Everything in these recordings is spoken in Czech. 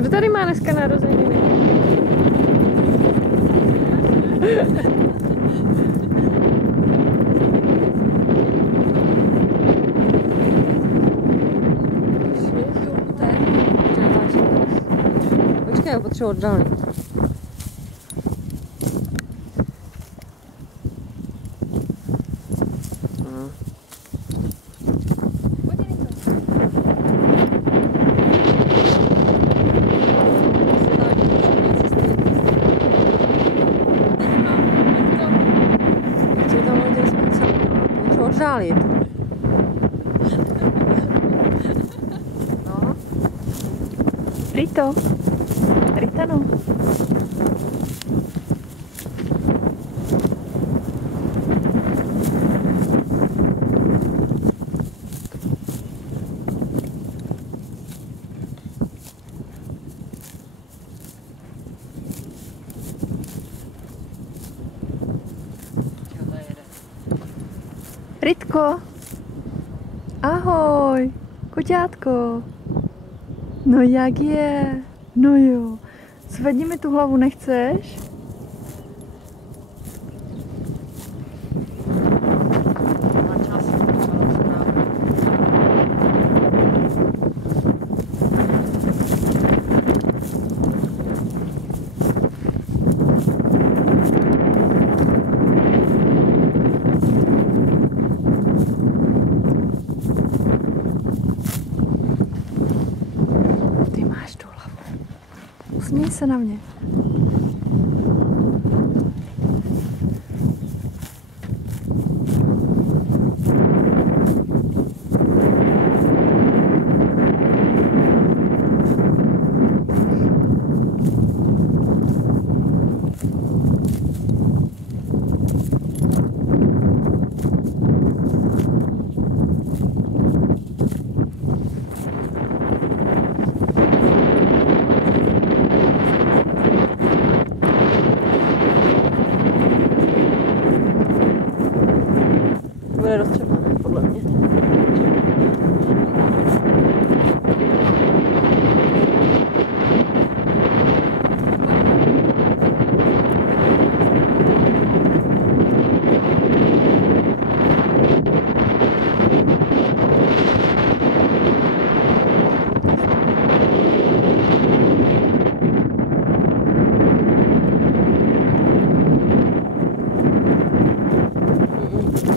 Kdo tady má dneska narozeniny? Počkej, já potřebuji oddalit. Oddálit. No. Rito. Ritano. Ritko, ahoj, koťátko. No jak je? No jo, zvedni mi tu hlavu, nechceš? Usměj se na mě. Bude roztřepané, podle mě.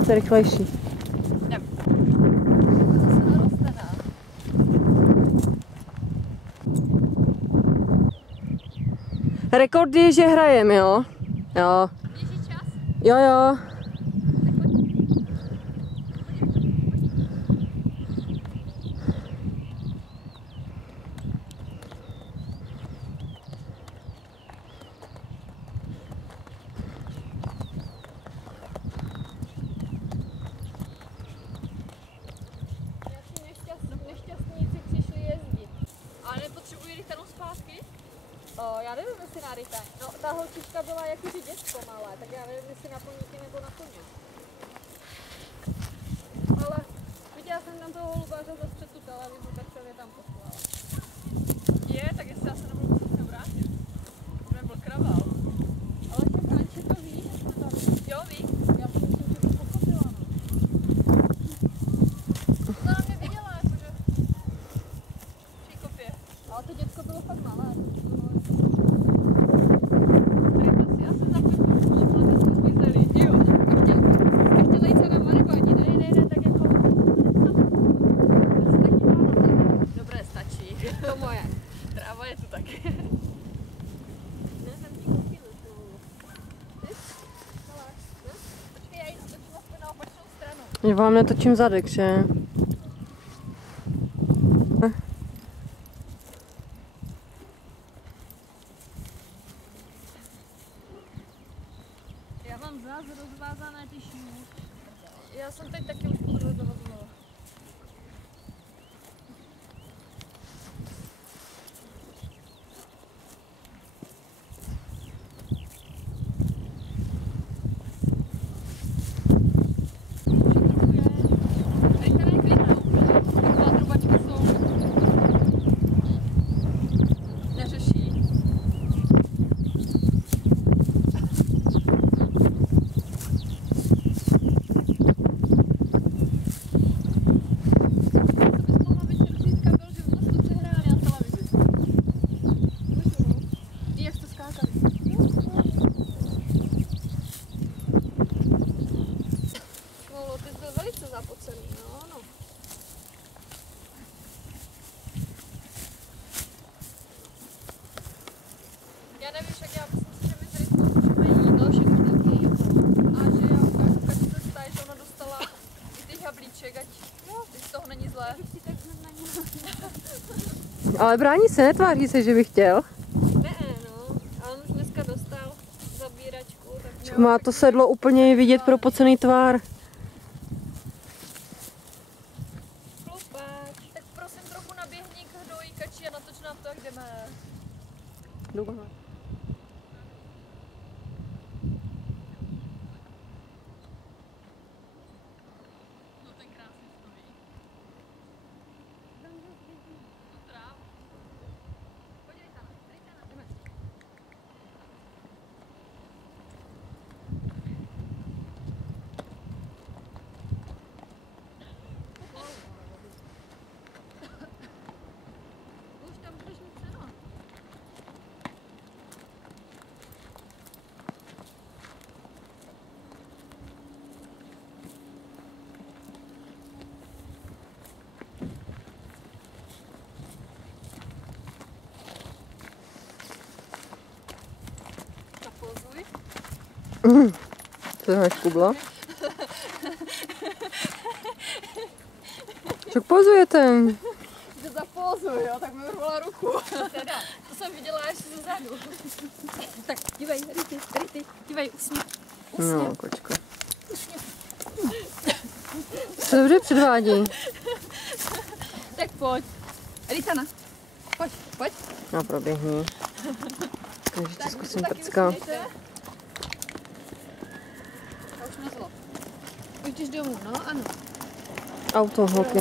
To je rychlejší. Rekord je, že hrajem, jo? Jo. Běží čas? Jo, jo. Nešťastníci přišli jezdit. Ale nepotřebují rychtanou zpátky? Já nevím, jestli na ryta. No, ta holčička byla jakože děcko malé, tak já nevím, jestli na koníky nebo na koně. Ale viděla jsem tam toho holubáře zase tu televizi, tak jsem je tam poslala. Je, tak jestli já se nebudu muset vrátit. To nebyl kravál. Ale tak Anče to ví, že jsme tam. Jo, ví. Já si myslím, že to pochopila, no. To na mě viděla, jakože. Příkopě. Ale to děcko bylo fakt malé. Já vám netočím zadek, že? Já mám zás rozvázané ty šňůrky. Já jsem teď taky už podrozovala. Ale brání se, netváří se, že by chtěl. Ne, no. A on už dneska dostal zabíračku. Tak Má to sedlo úplně vidět propocený tvár. Chlupáč. Tak prosím trochu naběhni k dojíkači a natoč nám to, jak jdeme. No ten krásně stojí. Tu trávu. Podívej tam, jdeme. Už tam budeš mít přenos. Zapozuj. To je kubla. Čak pozujete? Že zapózuj, jo, tak mi urvala ruku. Teda, to jsem viděla až ze zadu. Tak, dívej, Rity, dívej, usni. No, kočko. To dobře předvádí. Tak pojď. Ritana, pojď. No, proběhni. Takže Tak, zkusím taky prcka. usmějte. A už na zlo. Už jdeš domů, no, ano. Auto, holky.